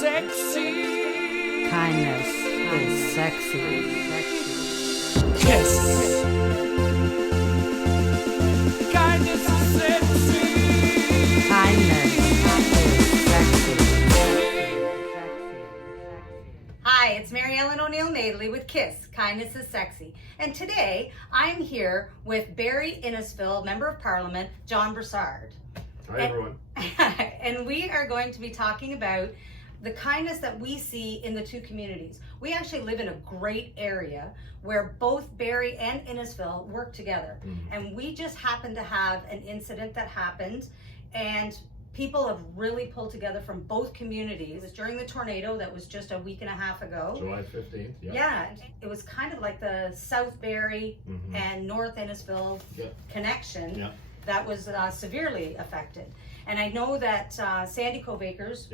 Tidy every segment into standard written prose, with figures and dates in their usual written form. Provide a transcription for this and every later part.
sexy. Kindness is sexy. KIS. Kindness is sexy. Kindness is sexy. Hi, it's Mary Ellen O'Neill Nadley with KIS, Kindness is Sexy. And today I'm here with Barrie-Innisfil Member of Parliament, John Brassard. Hi, everyone. And we are going to be talking about the kindness that we see in the two communities. We actually live in a great area where both Barrie and Innisfil work together. And we just happened to have an incident that happened, and people have really pulled together from both communities. It was during the tornado that was just a week and a half ago. July 15th, Yeah, it was kind of like the South Barrie and North Innisfil connection that was severely affected. And I know that Sandy Cove Acres,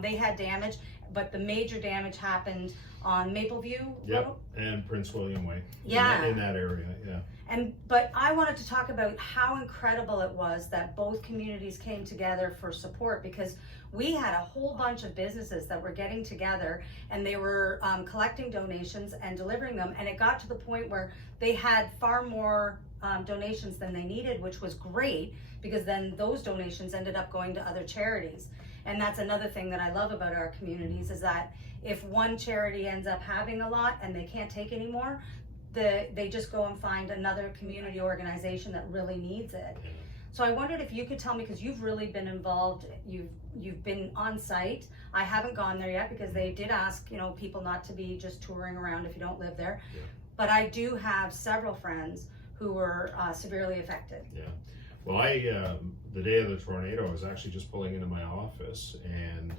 they had damage, but the major damage happened on Mapleview Road. And Prince William Way. Yeah. In that area, But I wanted to talk about how incredible it was that both communities came together for support, because we had a whole bunch of businesses that were getting together and they were collecting donations and delivering them. And it got to the point where they had far more donations than they needed, which was great, because then those donations ended up going to other charities. And that's another thing that I love about our communities, is that if one charity ends up having a lot and they can't take anymore, they just go and find another community organization that really needs it. So I wondered if you could tell me, because you've really been involved, you've been on site. I haven't gone there yet because they did ask, people not to be just touring around if you don't live there. But I do have several friends who were severely affected. Well, the day of the tornado, I was actually just pulling into my office and,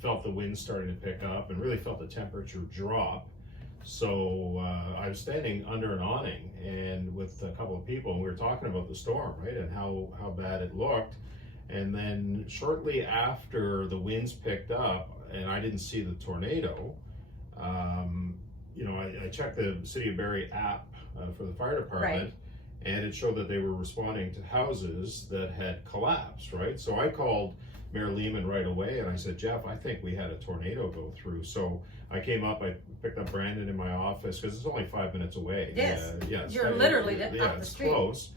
felt the wind starting to pick up and really felt the temperature drop. So I was standing under an awning and with a couple of people, and we were talking about the storm, right, and how bad it looked. And then shortly after the winds picked up and I didn't see the tornado, I checked the City of Barrie app for the fire department, and it showed that they were responding to houses that had collapsed, right? So I called Mayor Lehman right away and I said, Jeff, I think we had a tornado go through. So I came up, I picked up Brandon in my office, because it's only 5 minutes away. Yes, you're literally up the it's street. Close.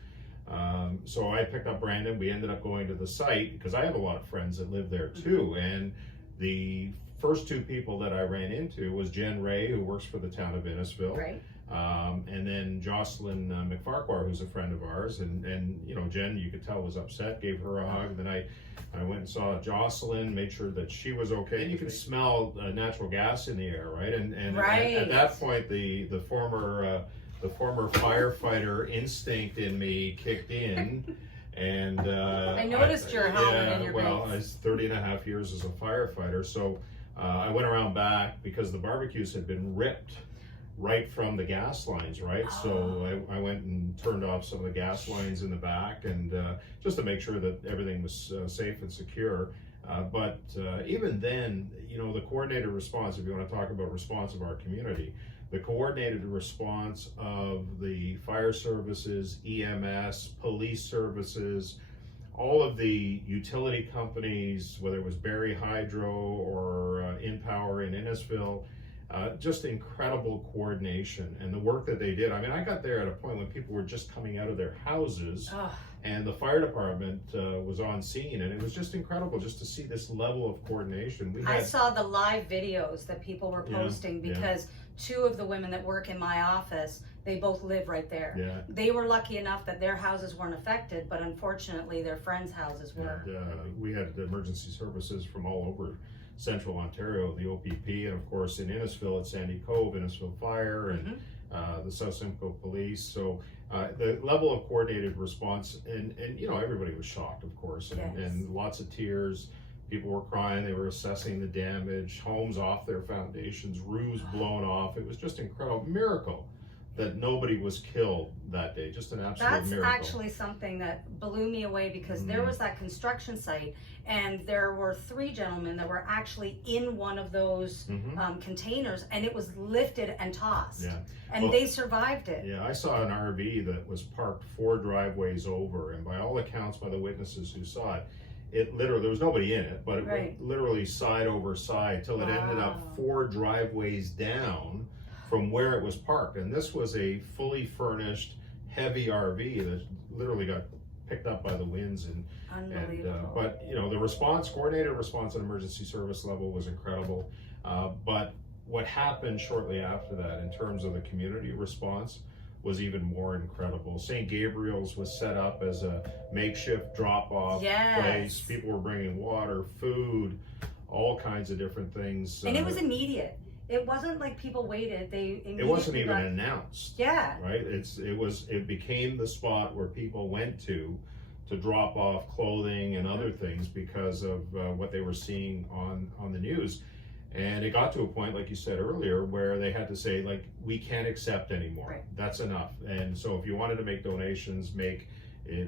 So I picked up Brandon. We ended up going to the site because I have a lot of friends that live there too. And the first two people that I ran into was Jen Ray, who works for the town of Innisfil. Right. And then Jocelyn McFarquhar, who's a friend of ours, and Jen, you could tell, was upset, gave her a hug. Then I went and saw Jocelyn, made sure that she was okay. And you can smell natural gas in the air, right? And at that point, the former firefighter instinct in me kicked in. And I noticed your helmet in your boots. Well, I was 30 and a half years as a firefighter, so I went around back because the barbecues had been ripped right from the gas lines, right? Oh. So I went and turned off some of the gas lines in the back, and just to make sure that everything was safe and secure. But even then, the coordinated response, if you want to talk about response of our community, the coordinated response of the fire services, EMS, police services, all of the utility companies, whether it was Barrie Hydro or InPower in Innisfil, just incredible coordination and the work that they did. I mean, I got there at a point when people were just coming out of their houses, and the fire department was on scene, and it was just incredible just to see this level of coordination. I saw the live videos that people were posting, because two of the women that work in my office, they both live right there. They were lucky enough that their houses weren't affected, but unfortunately their friends' houses were. And, we had emergency services from all over Central Ontario, the OPP, and of course in Innisfil at Sandy Cove, Innisfil Fire, and the South Simcoe Police. So the level of coordinated response, and everybody was shocked, of course, and lots of tears. People were crying, they were assessing the damage, homes off their foundations, roofs blown off. It was just incredible. Miracle that nobody was killed that day. Just an absolute miracle. That's actually something that blew me away, because there was that construction site, and there were 3 gentlemen that were actually in one of those containers, and it was lifted and tossed. And they survived it. I saw an RV that was parked 4 driveways over, and by all accounts, by the witnesses who saw it, it literally, there was nobody in it, but it Right. went literally side over side till it ended up Wow. 4 driveways down from where it was parked. And this was a fully furnished, heavy RV that literally got picked up by the winds and Unbelievable. but you know, the coordinated response at emergency service level was incredible. But what happened shortly after that in terms of the community response was even more incredible. St. Gabriel's was set up as a makeshift drop-off Yes. place. People were bringing water, food, all kinds of different things. And it was immediate. It wasn't like people waited. They immediately It wasn't even got, announced. yeah. Right? It became the spot where people went to drop off clothing and other things because of what they were seeing on the news. And it got to a point, like you said earlier, where they had to say, like, we can't accept anymore. Right. That's enough. And so if you wanted to make donations, make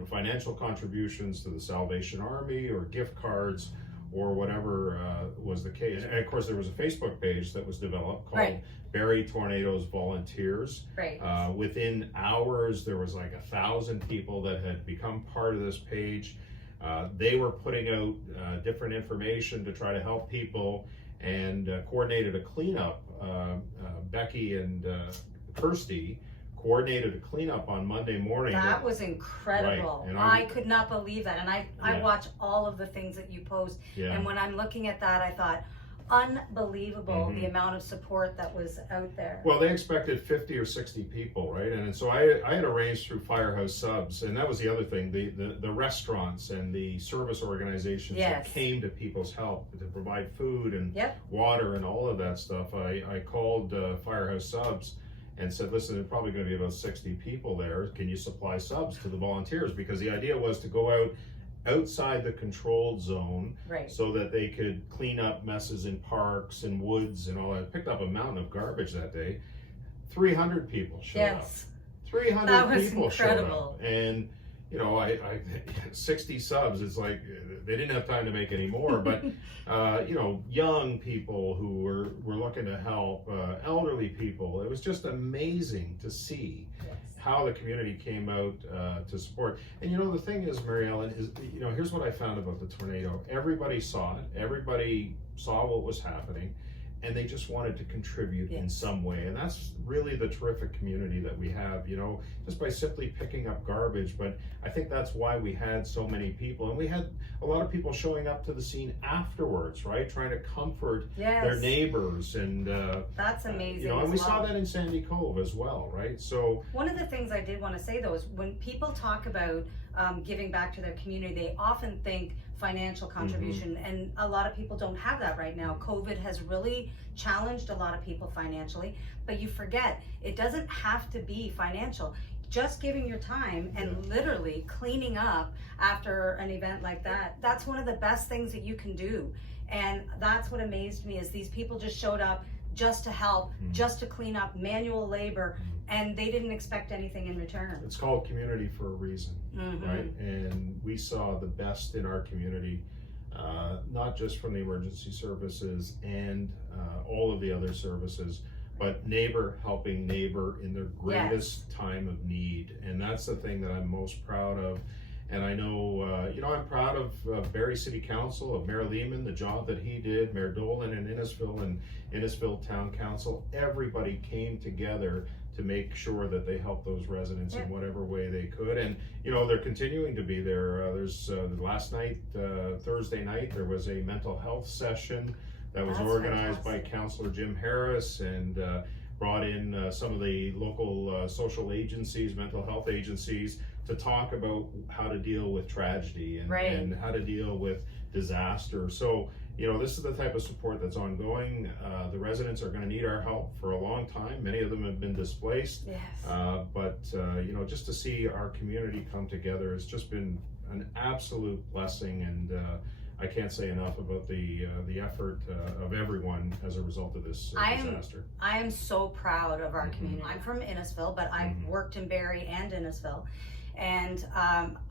financial contributions to the Salvation Army or gift cards or whatever was the case. And of course, there was a Facebook page that was developed called Right. Barrie Tornadoes Volunteers. Right. Within hours, there was like 1,000 people that had become part of this page. They were putting out different information to try to help people and coordinated a cleanup. Becky and Kirsty coordinated a cleanup on Monday morning. That was incredible. Right, and I could not believe that. And I Yeah. watch all of the things that you post. Yeah. And when I'm looking at that, I thought, unbelievable Mhm. the amount of support that was out there. Well, they expected 50 or 60 people, right? And so I had arranged through Firehouse Subs, and that was the other thing, the restaurants and the service organizations that Yes. came to people's help to provide food and Yep. water and all of that stuff. I called Firehouse Subs and said, listen, there's probably going to be about 60 people there. Can you supply subs to the volunteers? Because the idea was to go out outside the controlled zone Right. so that they could clean up messes in parks and woods and all that. Picked up a mountain of garbage that day. 300 people showed Yes. up. 300 That was people showed incredible. up. And, you know, I 60 subs, it's like they didn't have time to make any more, but, you know, young people who were looking to help, elderly people. It was just amazing to see how the community came out to support. And you know, the thing is, Mary Ellen, is, you know, here's what I found about the tornado. Everybody saw it. Everybody saw what was happening, and they just wanted to contribute in Yes. some way. And that's really the terrific community that we have, you know, just by simply picking up garbage. But I think that's why we had so many people. And we had a lot of people showing up to the scene afterwards, right? Trying to comfort Yes. their neighbors. And, That's amazing. you know, and as we well. saw that in Sandy Cove as well, right? So, One of the things I did want to say though is when people talk about giving back to their community, they often think financial contribution, and a lot of people don't have that right now. COVID has really challenged a lot of people financially, but you forget it doesn't have to be financial. Just giving your time and literally cleaning up after an event like that, that's one of the best things that you can do. And that's what amazed me is these people just showed up just to help, just to clean up, manual labor, and they didn't expect anything in return. it's called community for a reason, right? And we saw the best in our community, not just from the emergency services and all of the other services, but neighbor helping neighbor in their greatest time of need. And that's the thing that I'm most proud of. And I know, you know, I'm proud of Barrie City Council, of Mayor Lehman, the job that he did, Mayor Dolan in Innisfil and Innisfil Town Council. Everybody came together to make sure that they helped those residents in whatever way they could. And, you know, they're continuing to be there. There's last night, Thursday night, there was a mental health session that was That's organized by fantastic. Councillor Jim Harris and brought in some of the local social agencies, mental health agencies, to talk about how to deal with tragedy and how to deal with disaster. So, you know, this is the type of support that's ongoing. The residents are going to need our help for a long time. Many of them have been displaced. Yes. But you know, just to see our community come together has just been an absolute blessing, and I can't say enough about the effort of everyone as a result of this disaster. I am so proud of our community. I'm from Innisfil, but I've worked in Barrie and Innisfil. And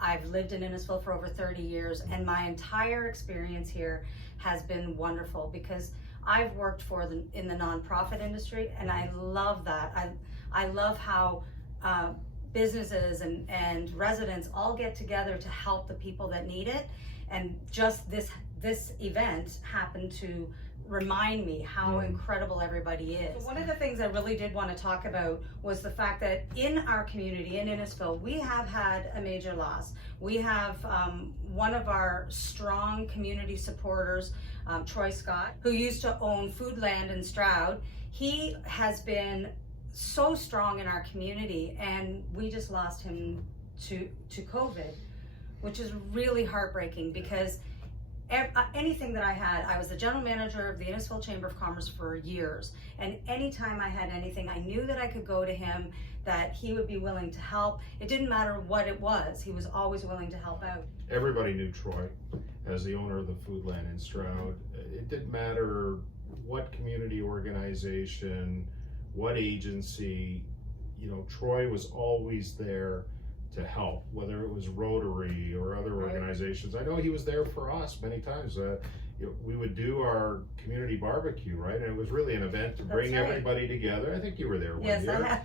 I've lived in Innisfil for over 30 years, and my entire experience here has been wonderful because I've worked in the nonprofit industry, and I love that. I love how businesses and residents all get together to help the people that need it. And just this event happened to remind me how incredible everybody is. One of the things I really did want to talk about was the fact that in our community, in Innisfil, we have had a major loss. We have one of our strong community supporters, Troy Scott, who used to own Foodland in Stroud. He has been so strong in our community, and we just lost him to COVID, which is really heartbreaking because anything that I had, I was the general manager of the Innisfil Chamber of Commerce for years, and anytime I had anything, I knew that I could go to him, that he would be willing to help. It didn't matter what it was, he was always willing to help out. Everybody knew Troy as the owner of the Foodland in Stroud. It didn't matter what community organization, what agency, Troy was always there to help, whether it was Rotary or other organizations. I know he was there for us many times. We would do our community barbecue, right? And it was really an event to bring everybody together. I think you were there one year.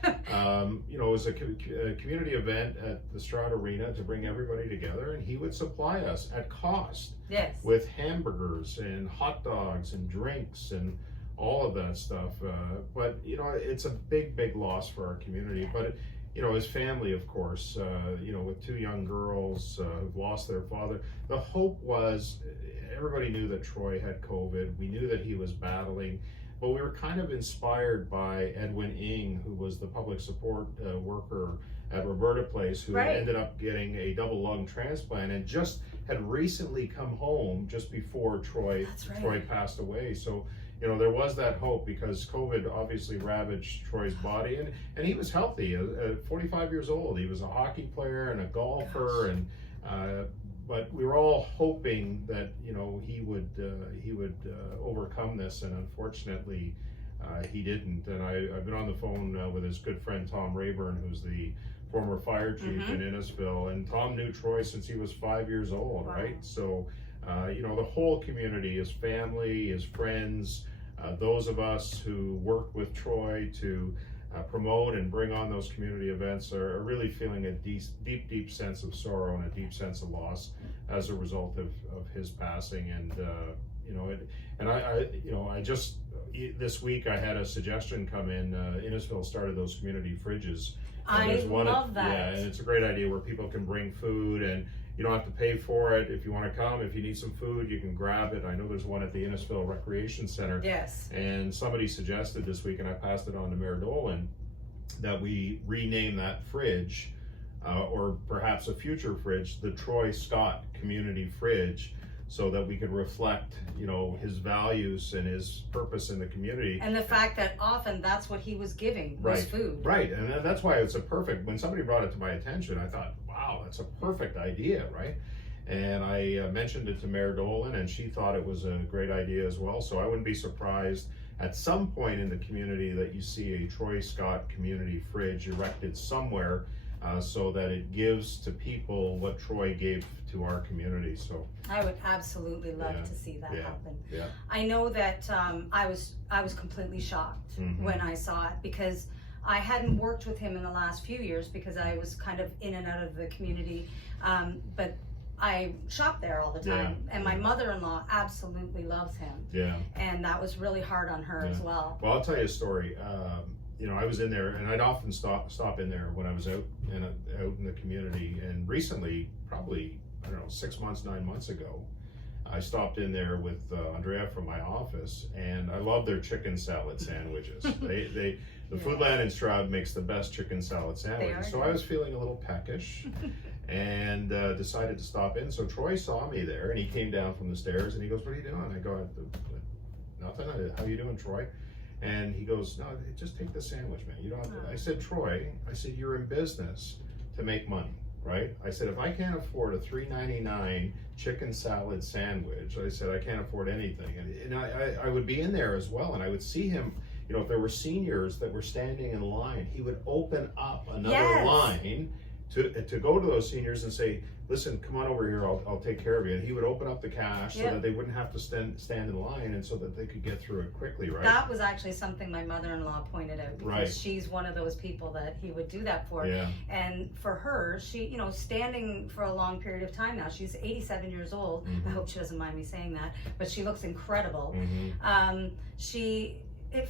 It was a community event at the Stroud Arena to bring everybody together, and he would supply us at cost with hamburgers and hot dogs and drinks and all of that stuff. But it's a big loss for our community. But his family, of course, with two young girls who've lost their father. The hope was, everybody knew that Troy had COVID. We knew that he was battling, but we were kind of inspired by Edwin Ng, who was the public support worker at Roberta Place, who ended up getting a double lung transplant and just had recently come home just before Troy passed away. So there was that hope, because COVID obviously ravaged Troy's body, and he was healthy at 45 years old. He was a hockey player and a golfer, and but we were all hoping that he would overcome this, and unfortunately he didn't. And I've been on the phone with his good friend Tom Rayburn, who's the former fire chief in Innisfil, and Tom knew Troy since he was 5 years old, right? So the whole community, his family, his friends, those of us who work with Troy to promote and bring on those community events are really feeling a deep sense of sorrow and a deep sense of loss as a result of his passing. And I just this week I had a suggestion come in. Innisfil started those community fridges. I love that. Yeah, and it's a great idea where people can bring food, and you don't have to pay for it. If you want to come, if you need some food, you can grab it. I know there's one at the Innisfil Recreation Center. Yes. And somebody suggested this week, and I passed it on to Mayor Dolan, that we rename that fridge, or perhaps a future fridge, the Troy Scott Community Fridge, so that we could reflect, his values and his purpose in the community. And the fact that often that's what he was giving, was food. Right, and that's why it's when somebody brought it to my attention, I thought, wow, that's a perfect idea, right? And I mentioned it to Mayor Dolan, and she thought it was a great idea as well. So I wouldn't be surprised at some point in the community that you see a Troy Scott Community Fridge erected somewhere, so that it gives to people what Troy gave to our community. So I would absolutely love to see that happen. Yeah. I know that I was completely shocked when I saw it, because I hadn't worked with him in the last few years because I was kind of in and out of the community, but I shop there all the time, and my mother-in-law absolutely loves him. Yeah. And that was really hard on her as well. Well, I'll tell you a story. I was in there, and I'd often stop in there when I was out in the community. And recently, probably 6 months, 9 months ago, I stopped in there with Andrea from my office, and I love their chicken salad sandwiches. The Foodland in Stroud makes the best chicken salad sandwiches. So I was feeling a little peckish, and decided to stop in. So Troy saw me there, and he came down from the stairs, and he goes, "What are you doing?" I go, "Nothing. How you doing, Troy?" And he goes, "No, just take the sandwich, man. You don't have to." I said, "Troy," I said, "you're in business to make money, right?" I said, "If I can't afford a $3.99 chicken salad sandwich," I said, "I can't afford anything." And I would be in there as well, and I would see him, if there were seniors that were standing in line, he would open up another line to go to those seniors and say, listen, come on over here, I'll take care of you. And he would open up the cash so that they wouldn't have to stand in line, and so that they could get through it quickly, right? That was actually something my mother-in-law pointed out, because she's one of those people that he would do that for. Yeah. And for her, she, you know, standing for a long period of time now, she's 87 years old. I hope she doesn't mind me saying that, but she looks incredible.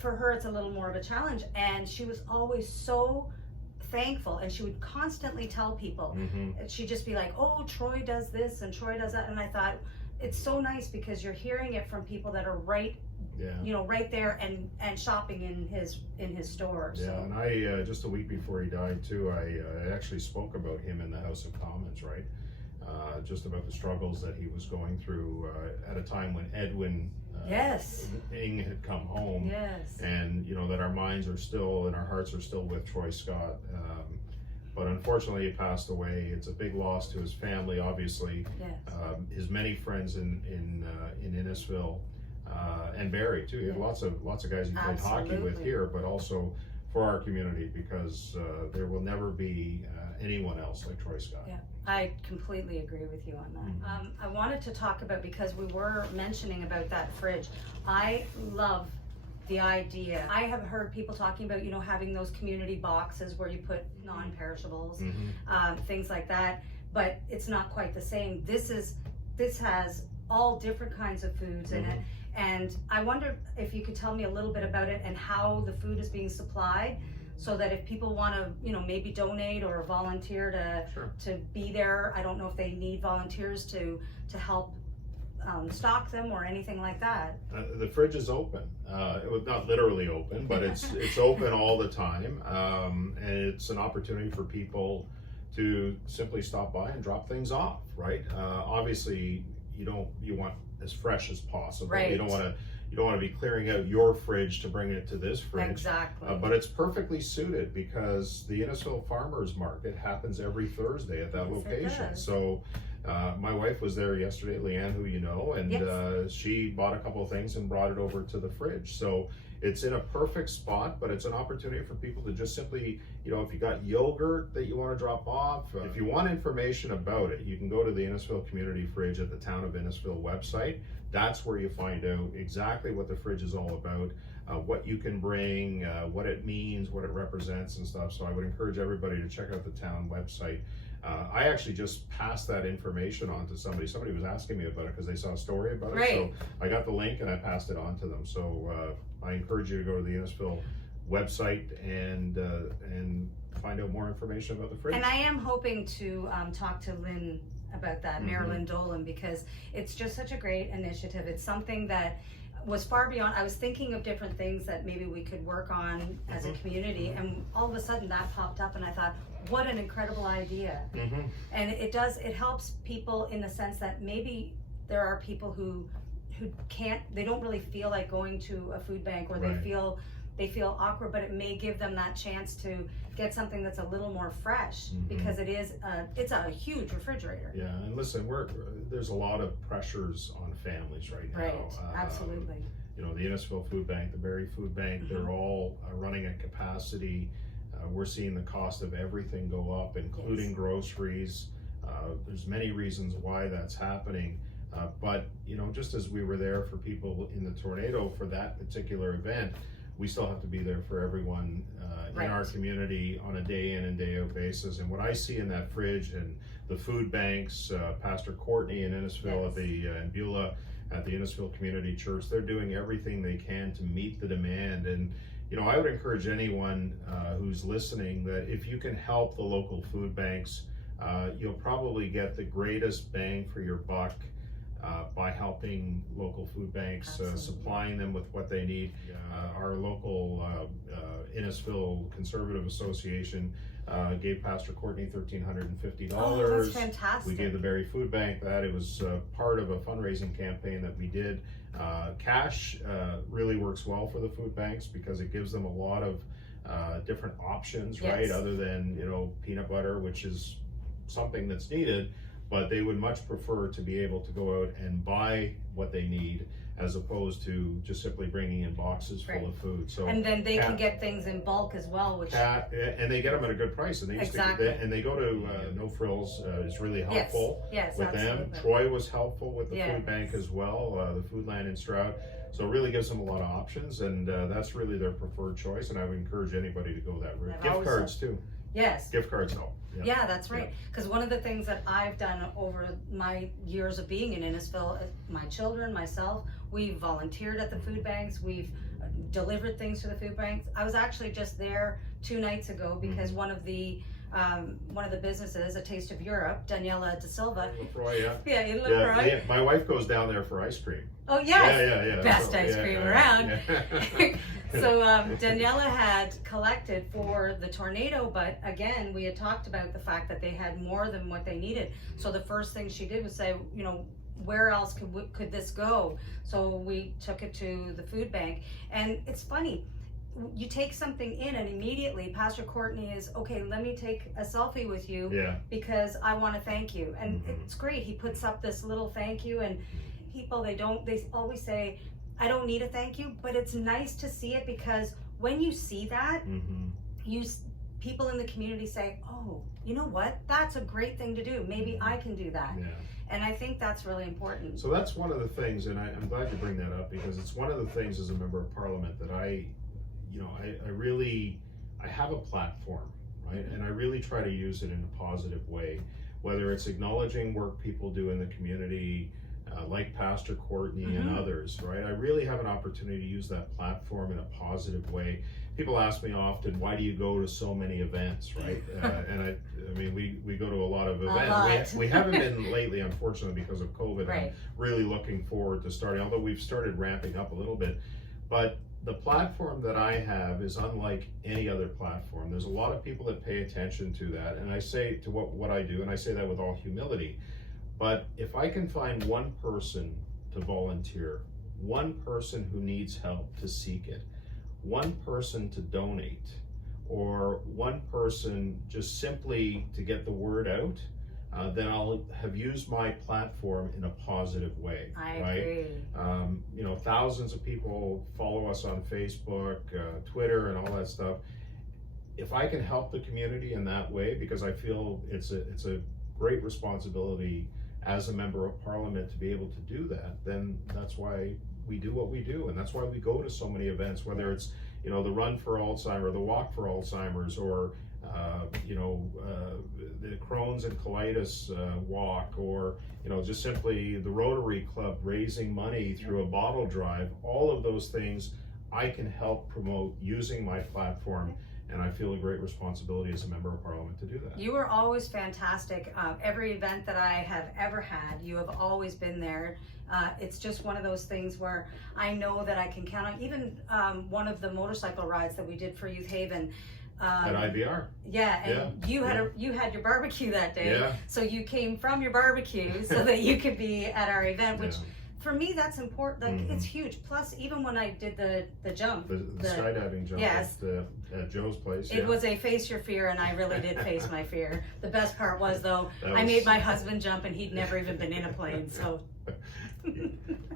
For her, it's a little more of a challenge, and she was always so thankful, and she would constantly tell people. She'd just be like, oh, Troy does this and Troy does that, and I thought, it's so nice because you're hearing it from people that are right there and shopping in his store. Yeah, so. and I just a week before he died too, I actually spoke about him in the House of Commons, right? Just about the struggles that he was going through at a time when Edwin Ing had come home. And you know that our minds are still and our hearts are still with Troy Scott. But unfortunately, he passed away. It's a big loss to his family, obviously. His many friends in Innisfil and Barrie too. He had lots of guys he played hockey with here, but also for our community, because there will never be anyone else like Troy Scott. Yeah, I completely agree with you on that. I wanted to talk about, because we were mentioning about that fridge, I love the idea. I have heard people talking about, you know, having those community boxes where you put non-perishables, things like that, but it's not quite the same. This has all different kinds of foods in it. And I wonder if you could tell me a little bit about it and how the food is being supplied, so that if people want to, you know, maybe donate or volunteer to be there. I don't know if they need volunteers to help stock them or anything like that. The fridge is open. It was not literally open, but it's open all the time, and it's an opportunity for people to simply stop by and drop things off. Right? Obviously, you want as fresh as possible. Right. You don't want to be clearing out your fridge to bring it to this fridge. Exactly. But it's perfectly suited because the Innisfil Farmers Market happens every Thursday at that location. So my wife was there yesterday, Leanne, who you know, and she bought a couple of things and brought it over to the fridge. So it's in a perfect spot, but it's an opportunity for people to just simply, you know, if you got yogurt that you want to drop off, if you want information about it, you can go to the Innisfil Community Fridge at the Town of Innisfil website. That's where you find out exactly what the fridge is all about, what you can bring, what it means, what it represents and stuff. So I would encourage everybody to check out the town website. I actually just passed that information on to somebody. Somebody was asking me about it because they saw a story about it. So I got the link and I passed it on to them. So I encourage you to go to the Innisfil website and find out more information about the fridge. And I am hoping to talk to Lynn about that, Marilyn Dolan, because it's just such a great initiative. It's something that was far beyond. I was thinking of different things that maybe we could work on as a community, and all of a sudden that popped up, and I thought, what an incredible idea. And it helps people in the sense that maybe there are people who they don't really feel like going to a food bank, or they feel awkward, but it may give them that chance to get something that's a little more fresh, because it's a huge refrigerator. Yeah, and listen, there's a lot of pressures on families right now. Right, absolutely. You know, the Innisfil Food Bank, the Barrie Food Bank, they're all running at capacity. We're seeing the cost of everything go up, including groceries. There's many reasons why that's happening. But, you know, just as we were there for people in the tornado for that particular event, we still have to be there for everyone in our community on a day in and day out basis. And what I see in that fridge and the food banks, Pastor Courtney in Innisfil and Beulah at the Innisfil Community Church, they're doing everything they can to meet the demand. And, you know, I would encourage anyone who's listening that if you can help the local food banks, you'll probably get the greatest bang for your buck by helping local food banks, supplying them with what they need. Our local Innisfil Conservative Association gave Pastor Courtney $1,350. Oh, that's fantastic. We gave the Barrie Food Bank that. It was part of a fundraising campaign that we did. Cash really works well for the food banks because it gives them a lot of different options, right? Other than, you know, peanut butter, which is something that's needed. but they would much prefer to be able to go out and buy what they need as opposed to just simply bringing in boxes full Right. of food. So And then they can get things in bulk as well, which and they get them at a good price, and they used Exactly. and they go to No Frills is really helpful yes, with them. absolutely. Troy was helpful with the Yeah. food bank as well, the Foodland in Stroud. So it really gives them a lot of options, and that's really their preferred choice. And I would encourage anybody to go that route. I've Gift always cards too. yes. Gift cards help. Yeah, that's right. Because one of the things that I've done over my years of being in Innisfil, my children, myself, we've volunteered at the food banks, we've delivered things to the food banks. I was actually just there 2 nights ago because one of the businesses, A Taste of Europe, Daniela De Silva, Lefroy, yeah, in Lefroy. yeah. My wife goes down there for ice cream. Oh yes, Yeah. best So, ice yeah, cream yeah, around. yeah. So Daniela had collected for the tornado, but again, we had talked about the fact that they had more than what they needed. So the first thing she did was say, where else could this go? So we took it to the food bank. And it's funny, you take something in and immediately Pastor Courtney is, okay, let me take a selfie with you because I want to thank you. And it's great. He puts up this little thank you, and people, they always say, I don't need a thank you, but it's nice to see it because when you see that, people in the community say, oh, you know what? That's a great thing to do. Maybe I can do that. Yeah. And I think that's really important. So that's one of the things, and I'm glad you bring that up because it's one of the things as a member of Parliament that I have a platform, right? And I really try to use it in a positive way, whether it's acknowledging work people do in the community, like Pastor Courtney and others, right? I really have an opportunity to use that platform in a positive way. People ask me often, why do you go to so many events, right? And I mean, we go to a lot of events. We haven't been lately, unfortunately, because of COVID. Right. I'm really looking forward to starting, although we've started ramping up a little bit. But the platform that I have is unlike any other platform. There's a lot of people that pay attention to that, and I say to what I do, and I say that with all humility. But if I can find one person to volunteer, one person who needs help to seek it, one person to donate, or one person just simply to get the word out, then I'll have used my platform in a positive way. I right? agree. Thousands of people follow us on Facebook, Twitter, and all that stuff. If I can help the community in that way, because I feel it's a great responsibility as a member of Parliament to be able to do that, then that's why we do what we do, and that's why we go to so many events, whether it's the Run for Alzheimer's, the Walk for Alzheimer's, or the Crohn's and Colitis walk, or just simply the Rotary Club raising money through a bottle drive. All of those things I can help promote using my platform, and I feel a great responsibility as a member of Parliament to do that. You are always fantastic. Every event that I have ever had, you have always been there. It's just one of those things where I know that I can count on. Even one of the motorcycle rides that we did for Youth Haven. At IBR. Yeah, and you had your barbecue that day. Yeah. So you came from your barbecue so that you could be at our event, which for me that's important. Like it's huge. Plus, even when I did the jump, the skydiving jump at Joe's place. It was a face your fear, and I really did face my fear. The best part was though, I made my husband jump, and he'd never even been in a plane. So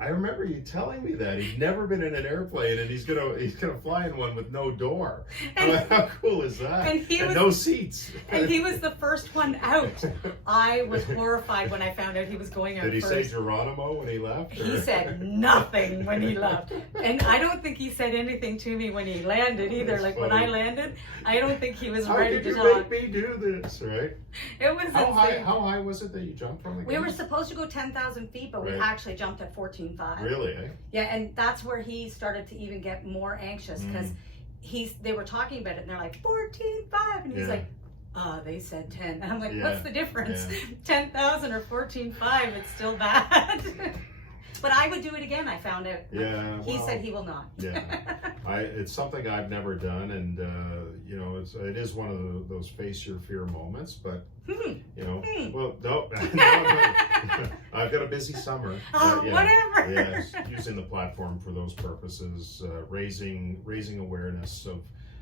I remember you telling me that he'd never been in an airplane, and he's gonna fly in one with no door. How cool is that? And no seats. And he was the first one out. I was horrified when I found out he was going out Did he first. say Geronimo when he left? Or? He said nothing when he left. And I don't think he said anything to me when he landed either. That's like funny. when I landed, I don't think he was How ready did to you talk. make me do this, right? It was insane. How high was it that you jumped from the We were game? supposed to go 10,000 feet, but we Right. actually jumped at 14,500. Really, eh? Yeah, and that's where he started to even get more anxious because they were talking about it and they're like 14,500, and he's like, they said 10. And I'm like, what's the difference? 10,000 or 14,500, it's still bad. But I would do it again, I found out. Yeah. He said he will not. Yeah. It's something I've never done, and it is one of those face your fear moments, but well, no, I've got a busy summer. Whatever. Yes, using the platform for those purposes, raising awareness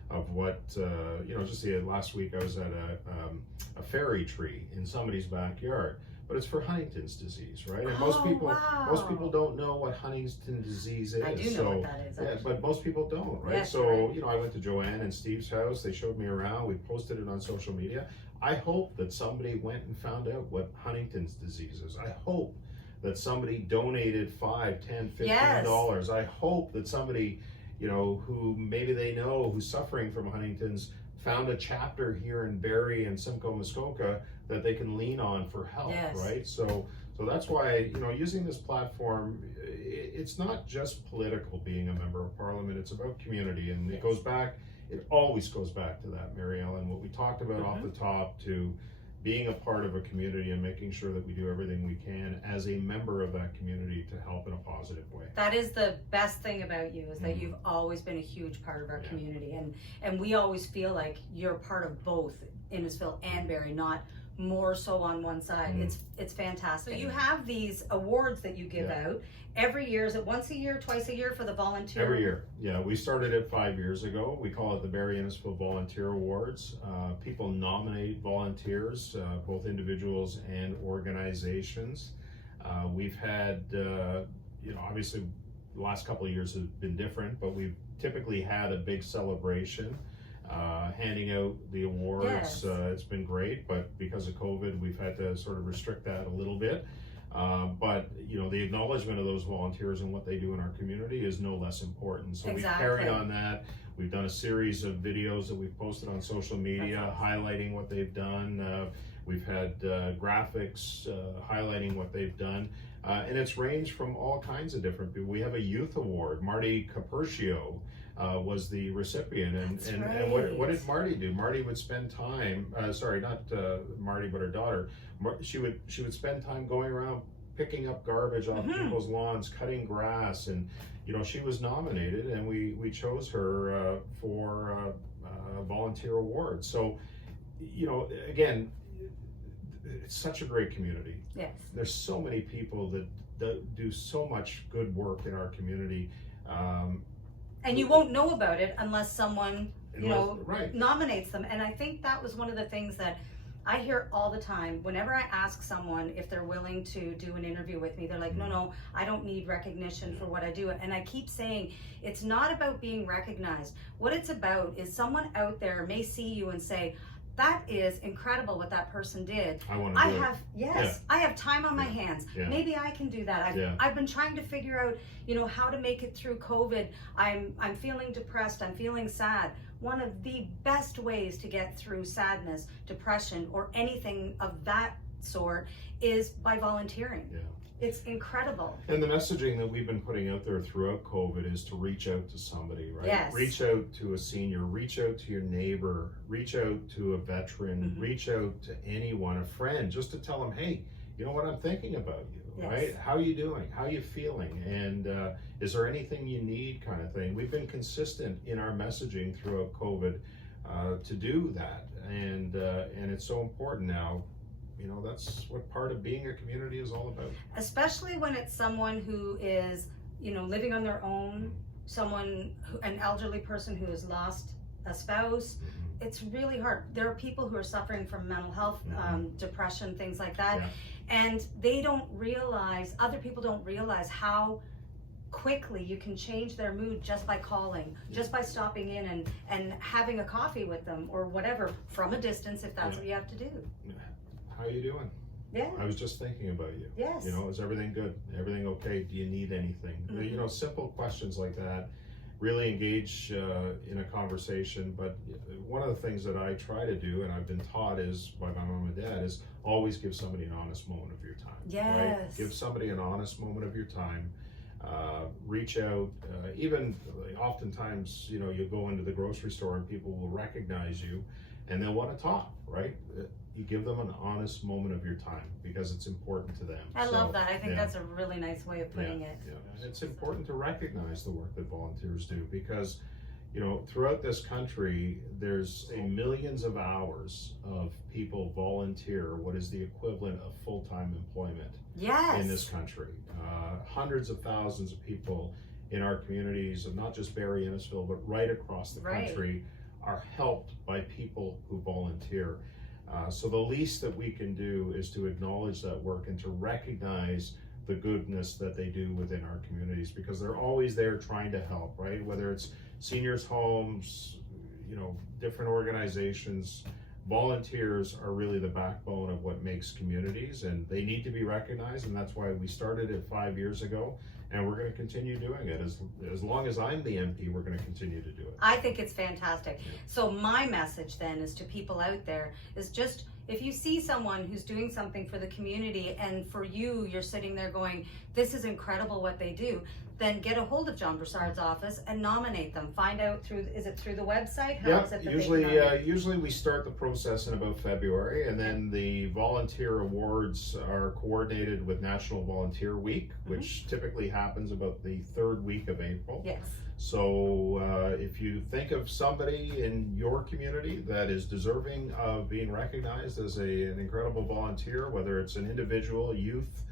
of what just last week I was at a fairy tree in somebody's backyard. but it's for Huntington's disease, right? And wow. most people don't know what Huntington's disease is. I do know what that is, Yeah, actually. but most people don't, right? Yes, so, right. I went to Joanne and Steve's house. They showed me around. We posted it on social media. I hope that somebody went and found out what Huntington's disease is. I hope that somebody donated $5, $10, $15. I hope that somebody, who maybe they know who's suffering from Huntington's found a chapter here in Barrie and Simcoe, Muskoka that they can lean on for help, right? So that's why, using this platform, it's not just political being a member of Parliament, it's about community, and it always goes back to that, Mary Ellen, what we talked about off the top, to being a part of a community and making sure that we do everything we can as a member of that community to help in a positive way. That is the best thing about you, is that you've always been a huge part of our community, and we always feel like you're part of both Innisfil and Barrie, not more so on one side. It's fantastic. So you have these awards that you give out every year. Is it once a year, twice a year for the volunteer? Every year. Yeah, we started it 5 years ago. We call it the Barrie-Innisfil Volunteer Awards. People nominate volunteers, both individuals and organizations. We've had, obviously the last couple of years have been different, but we've typically had a big celebration. Handing out the awards. It's been great, but because of COVID, we've had to sort of restrict that a little bit. But the acknowledgement of those volunteers and what they do in our community is no less important. So we've carried on that. We've done a series of videos that we've posted on social media highlighting what they've done. We've had graphics highlighting what they've done. And it's ranged from all kinds of different people. We have a youth award. Marty Capercio was the recipient, and what did Marty do? Marty would spend time. Sorry, not Marty, but her daughter. She would spend time going around picking up garbage off people's lawns, cutting grass, and she was nominated, and we chose her for a volunteer award. So, again, it's such a great community. Yes. There's so many people that do so much good work in our community. And you won't know about it unless someone, nominates them. And I think that was one of the things that I hear all the time. Whenever I ask someone if they're willing to do an interview with me, they're like, no, I don't need recognition for what I do. And I keep saying, it's not about being recognized. What it's about is someone out there may see you and say, that is incredible what that person did. I have time on my hands. Maybe I can do that. I've been trying to figure out, how to make it through COVID. I'm feeling depressed. I'm feeling sad. One of the best ways to get through sadness, depression, or anything of that sort is by volunteering. It's incredible. And the messaging that we've been putting out there throughout COVID is to reach out to somebody, right? Yes. Reach out to a senior, reach out to your neighbor, reach out to a veteran, reach out to anyone, a friend, just to tell them, hey, you know what, I'm thinking about you, right? How are you doing? How are you feeling? And is there anything you need, kind of thing? We've been consistent in our messaging throughout COVID to do that. And it's so important now. That's what part of being a community is all about. Especially when it's someone who is, living on their own, an elderly person who has lost a spouse. It's really hard. There are people who are suffering from mental health, depression, things like that. And other people don't realize how quickly you can change their mood just by calling, just by stopping in and having a coffee with them or whatever, from a distance, if that's what you have to do. How are you doing? I was just thinking about you. Yes. Is everything good? Everything okay? Do you need anything? Simple questions like that really engage in a conversation. But one of the things that I try to do, and I've been taught is by my mom and dad, is always give somebody an honest moment of your time. Yes. Right? Give somebody an honest moment of your time. Reach out. Even oftentimes, you go into the grocery store and people will recognize you and they'll want to talk, right? You give them an honest moment of your time because it's important to them. I love that. I think that's a really nice way of putting it. And it's important to recognize the work that volunteers do because, throughout this country, there's millions of hours of people volunteer what is the equivalent of full-time employment in this country. Hundreds of thousands of people in our communities, of not just Barrie-Innisfil, but right across the country, are helped by people who volunteer. So the least that we can do is to acknowledge that work and to recognize the goodness that they do within our communities, because they're always there trying to help, right? Whether it's seniors' homes, different organizations, volunteers are really the backbone of what makes communities, and they need to be recognized, and that's why we started it 5 years ago, and we're going to continue doing it. As long as I'm the MP, we're going to continue to do it. I think it's fantastic. So my message then is to people out there is just, if you see someone who's doing something for the community and for you, you're sitting there going, this is incredible what they do, then get a hold of John Brassard's office and nominate them. Find out is it through the website? How is it that usually we start the process in about February, and then the volunteer awards are coordinated with National Volunteer Week, which typically happens about the third week of April. Yes. So if you think of somebody in your community that is deserving of being recognized as an incredible volunteer, whether it's an individual, youth,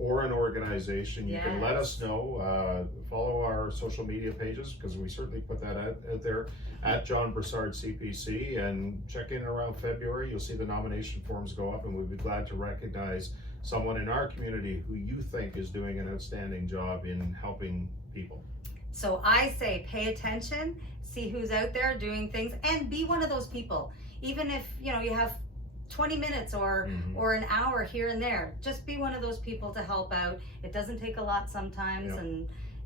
or an organization, you can let us know. Follow our social media pages, because we certainly put that out there at John Brassard CPC, and check in around February. You'll see the nomination forms go up, and we'd be glad to recognize someone in our community who you think is doing an outstanding job in helping people. So I say pay attention, see who's out there doing things, and be one of those people. Even if you have 20 minutes or an hour here and there, just be one of those people to help out. It doesn't take a lot sometimes,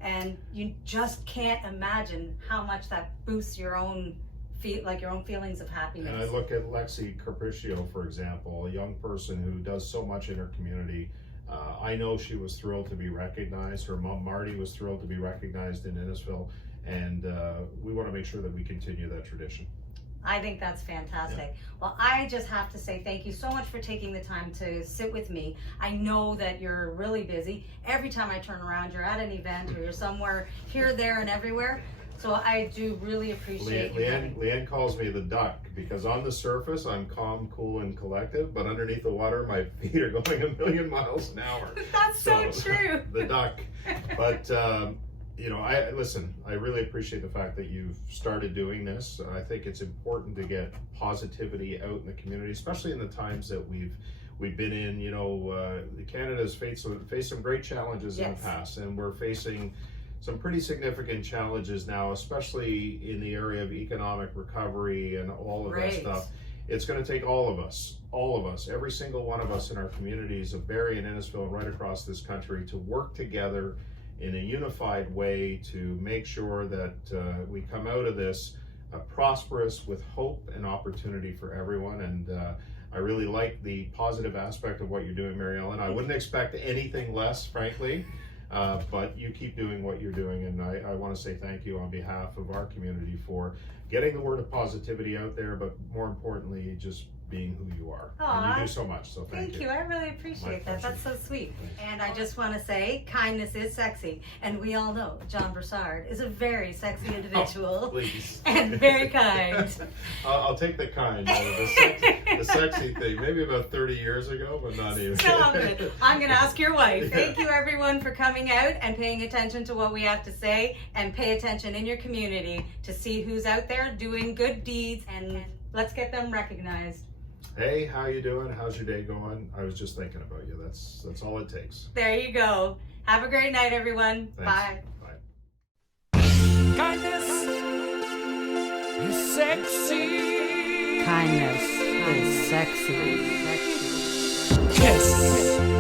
and you just can't imagine how much that boosts your own feelings of happiness. And I look at Lexi Carpiccio, for example, a young person who does so much in her community. I know she was thrilled to be recognized. Her mom Marty was thrilled to be recognized in Innisfil, and we want to make sure that we continue that tradition. I think that's fantastic. Well, I just have to say thank you so much for taking the time to sit with me. I know that you're really busy. Every time I turn around, you're at an event or you're somewhere here, there, and everywhere. So I do really appreciate Leanne calls me the duck, because on the surface I'm calm, cool, and collective, but underneath the water my feet are going a million miles an hour. That's so true. The duck. But I really appreciate the fact that you've started doing this. I think it's important to get positivity out in the community, especially in the times that we've been in. Canada's faced some great challenges in the past, and we're facing some pretty significant challenges now, especially in the area of economic recovery and all of that stuff. It's going to take all of us, every single one of us in our communities of Barrie and Innisfil and right across this country, to work together in a unified way to make sure that we come out of this prosperous, with hope and opportunity for everyone. And I really like the positive aspect of what you're doing, Mary Ellen. I wouldn't expect anything less, frankly, but you keep doing what you're doing, and I want to say thank you on behalf of our community for getting the word of positivity out there, but more importantly, just being who you are. And you do so much, so thank you. I really appreciate that. That's so sweet. And I just want to say, kindness is sexy, and we all know John Brassard is a very sexy individual. Please. And very kind. I'll take the kind. The sexy thing, maybe about 30 years ago, but not even. Stop it. I'm going to ask your wife. Thank you, everyone, for coming out and paying attention to what we have to say, and pay attention in your community to see who's out there doing good deeds, and let's get them recognized. Hey, how you doing? How's your day going? I was just thinking about you. That's all it takes. There you go. Have a great night, everyone. Thanks. Bye. Bye. Kindness is sexy. Kindness is sexy. Kiss.